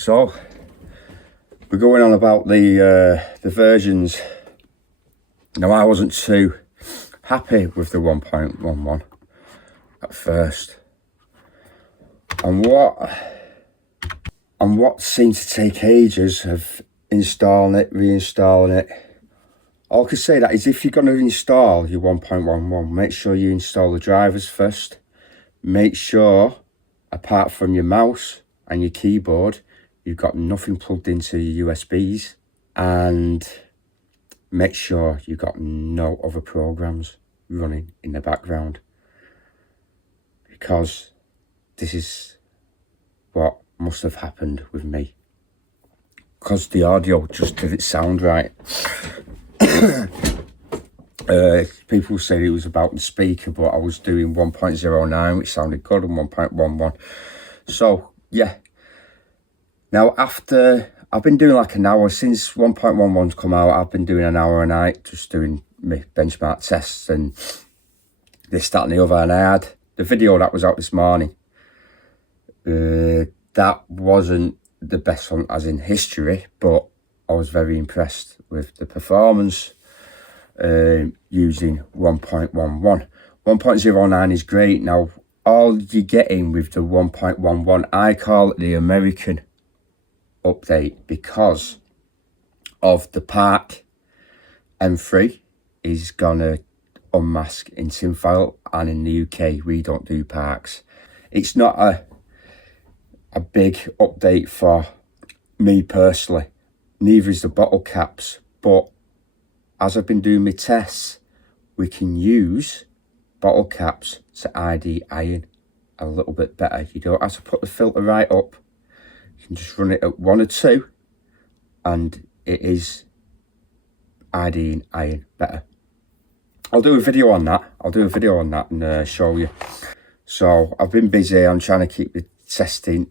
So we're going on about the versions. Now, I wasn't too happy with the 1.11 at first, and what seemed to take ages of installing it, reinstalling it. All I can say that is, if you're going to install your 1.11, make sure you install the drivers first. Make sure, apart from your mouse and your keyboard, you've got nothing plugged into your USBs, and make sure you've got no other programs running in the background, because this is what must have happened with me, because the audio just didn't sound right. People said it was about the speaker, but I was doing 1.09, which sounded good, and 1.11. So yeah, now after I've been doing like an hour since 1.11's come out, I've been doing an hour a night just doing my benchmark tests and this, that and the other. And I had the video that was out this morning. That wasn't the best one as in history, but I was very impressed with the performance using 1.11. 1.09 is great. Now, all you're getting with the 1.11, I call it the American update, because of the park M3 is gonna unmask in tinfoil, and in the UK we don't do parks. It's not a big update for me personally, neither is the bottle caps, but as I've been doing my tests, we can use bottle caps to ID iron a little bit better. You don't have to put the filter right up. You can just run it at 1 or 2, and it is IDing iron better. I'll do a video on that. And show you. So I've been busy. I'm trying to keep the testing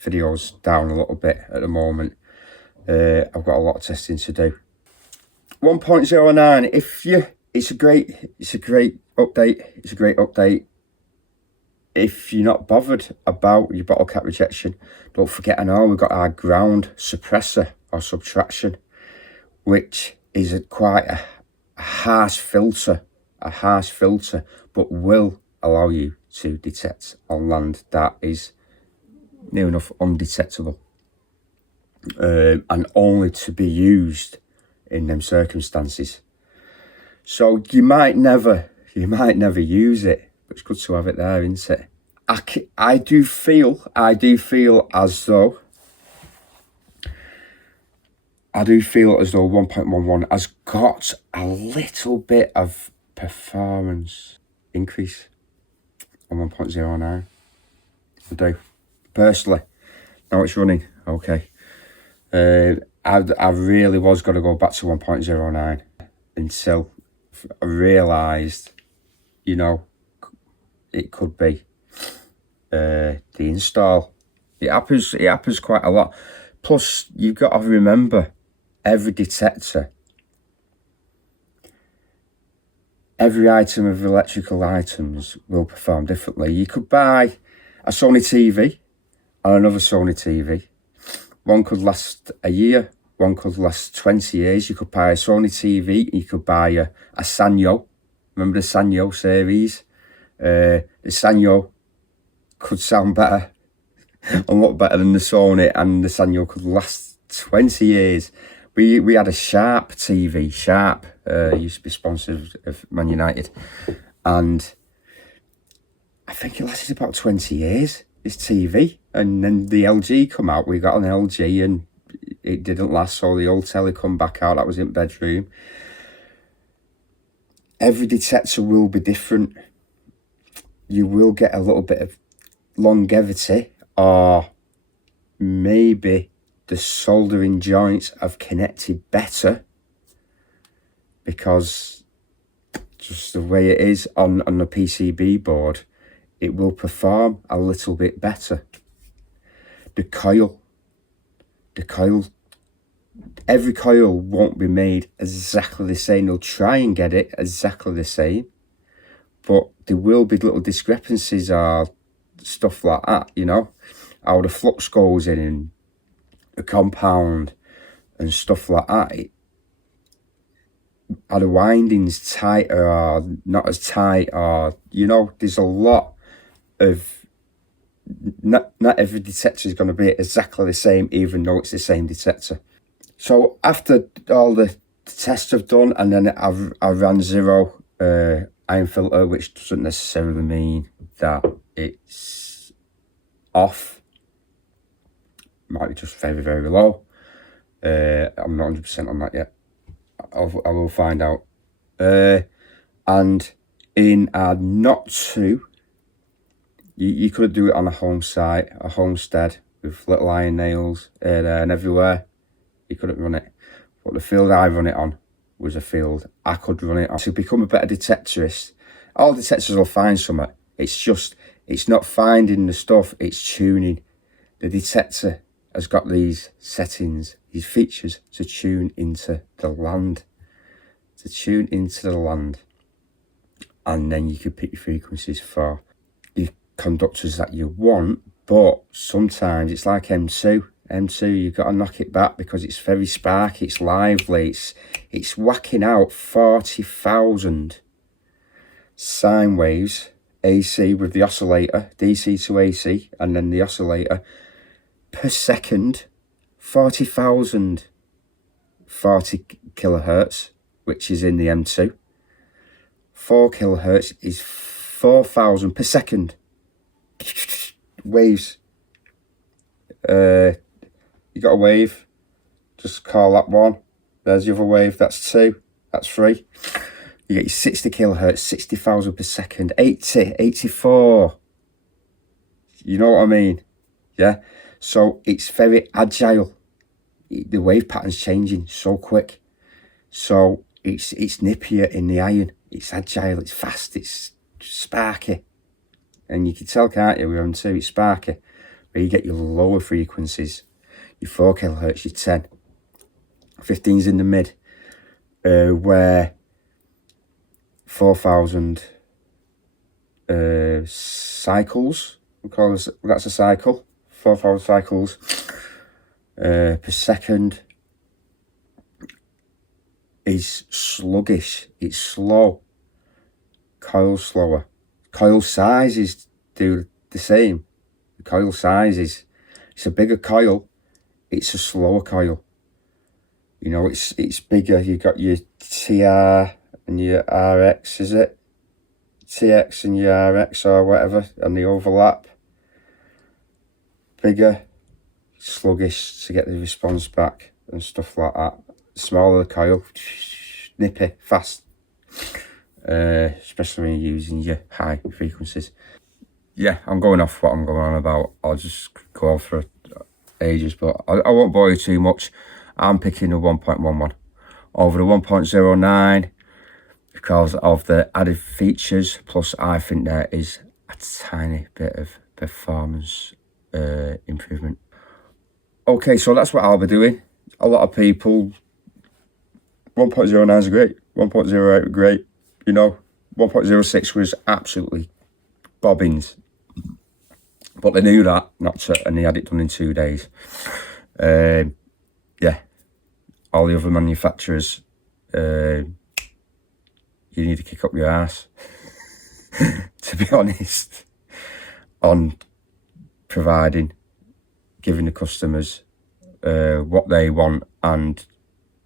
videos down a little bit at the moment. I've got a lot of testing to do. 1.09, it's a great update. If you're not bothered about your bottle cap rejection, don't forget, I know we've got our ground suppressor or subtraction, which is quite a harsh filter, but will allow you to detect on land that is near enough undetectable, and only to be used in them circumstances. So you might never use it, but it's good to have it there, isn't it? I do feel as though 1.11 has got a little bit of performance increase on 1.09. I do, personally. Now it's running okay. I really was going to go back to 1.09 until I realised, it could be the install. It happens quite a lot. Plus, you've got to remember, every detector, every item of electrical items will perform differently. You could buy a Sony TV and another Sony TV. One could last a year, one could last 20 years. You could buy a Sony TV, you could buy a Sanyo. Remember the Sanyo series? The Sanyo could sound better, a lot better than the Sony, and the Sanyo could last 20 years. We had a Sharp TV, Sharp, used to be sponsored of Man United, and I think it lasted about 20 years, this TV. And then the LG come out, we got an LG, and it didn't last, so the old telly come back out, that was in bedroom. Every detector will be different. You will get a little bit of longevity, or maybe the soldering joints have connected better, because just the way it is on the PCB board, it will perform a little bit better. The coil, every coil won't be made exactly the same. They'll try and get it exactly the same, but there will be little discrepancies or stuff like that, how the flux goes in, and a compound and stuff like that, are the windings tighter or not as tight, or there's a lot of not every detector is going to be exactly the same, even though it's the same detector. So after all the tests I've done, and then I ran 0 iron filter, which doesn't necessarily mean that it's off. Might be just very, very low. I'm not 100% on that yet. I will find out. And in a not to, you could do it on a home site, a homestead with little iron nails here, there and everywhere. You couldn't run it. But the field I run it on was a field I could run it on. To become a better detectorist, all detectors will find something. It's not finding the stuff, it's tuning. The detector has got these settings, these features to tune into the land. And then you can pick your frequencies for your conductors that you want. But sometimes it's like M2. You've got to knock it back because it's very sparky, it's lively, it's whacking out 40,000 sine waves, AC with the oscillator, DC to AC, and then the oscillator per second, 40,000, 40 kilohertz, which is in the M2. 4 kilohertz is 4,000 per second waves. You got a wave, just call that 1. There's the other wave, that's 2, that's 3. You get your 60 kilohertz, 60,000 per second, 80, 84. You know what I mean? Yeah. So it's very agile. The wave pattern's changing so quick. So it's nippier in the iron. It's agile, it's fast, it's sparky. And you can tell, can't you, with M2, it's sparky. Where you get your lower frequencies, your 4 kilohertz, your 10. 15's in the mid, where 4,000 cycles, that's a cycle, 4,000 cycles per second is sluggish, it's slow. Coil's slower. Coil sizes do the same. The coil sizes, it's a bigger coil, it's a slower coil. It's bigger. You got your TR and your RX, is it? TX and your RX or whatever, and the overlap. Bigger, sluggish to get the response back and stuff like that. Smaller the coil, nippy, fast. Especially when you're using your high frequencies. Yeah, I'm going off what I'm going on about. I'll just go on for ages, but I won't bore you too much. I'm picking the 1.11 over the 1.09 because of the added features, plus I think there is a tiny bit of performance improvement. Okay, so that's what I'll be doing. A lot of people, 1.09 is great, 1.08 was great, 1.06 was absolutely bobbins. But they knew that, and they had it done in 2 days. Yeah, all the other manufacturers, you need to kick up your ass, to be honest, on giving the customers what they want and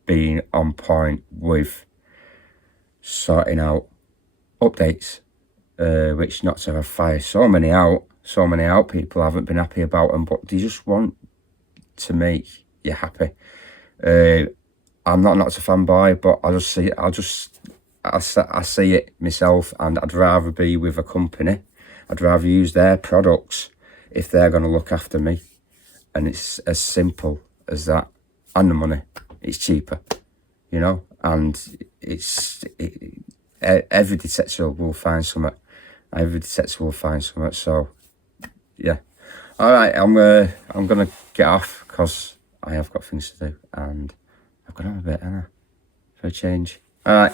being on point with sorting out updates, which not to have fired so many out, people haven't been happy about them, but they just want to make you happy. I'm not a fanboy, but I see it myself, and I'd rather be with a company. I'd rather use their products if they're going to look after me, and it's as simple as that. And the money, it's cheaper, and every detector will find something. So yeah, all right, I'm gonna get off because I have got things to do, and I've got on a bit, haven't I, for a change. All right.